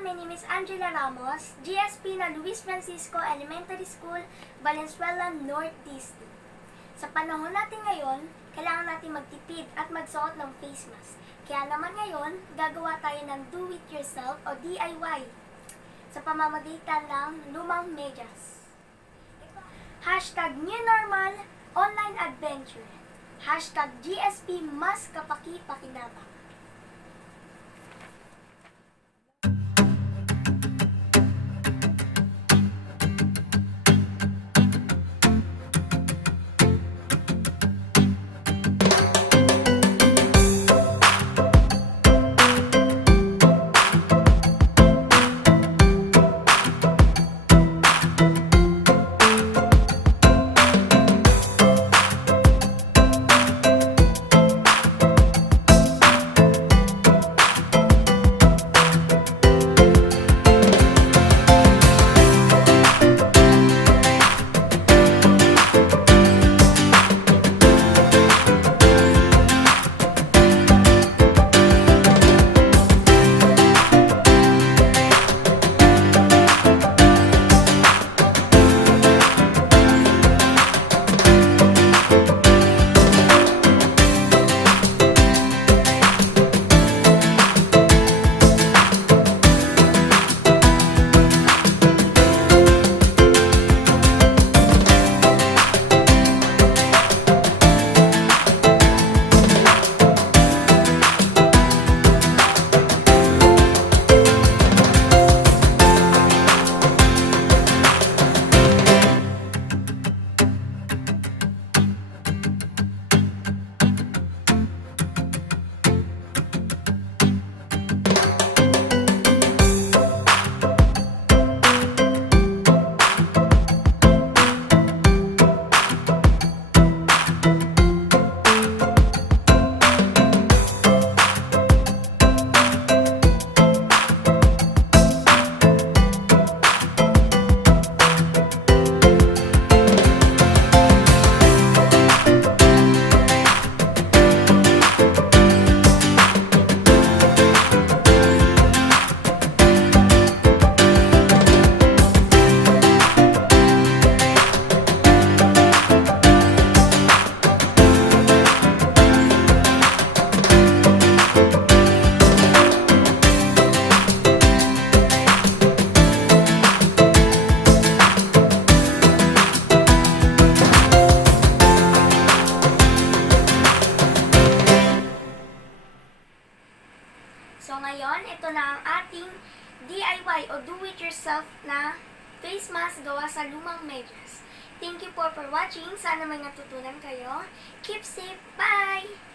everyone, my name is Angela Ramos, GSP na Luis Francisco Elementary School, Valenzuela Northeast. Sa panahon natin ngayon, kailangan natin magtipid at magsuot ng face mask. Kaya naman ngayon, gagawa tayo ng do-it-yourself o DIY sa pamamagitan ng lumang medyas. Hashtag New Normal Online Adventure. Hashtag GSP Mas Kapaki-pakinabang. So ngayon, ito na ang ating DIY o do-it-yourself na face mask gawa sa lumang medyas. Thank you po for watching. Sana may natutunan kayo. Keep safe. Bye!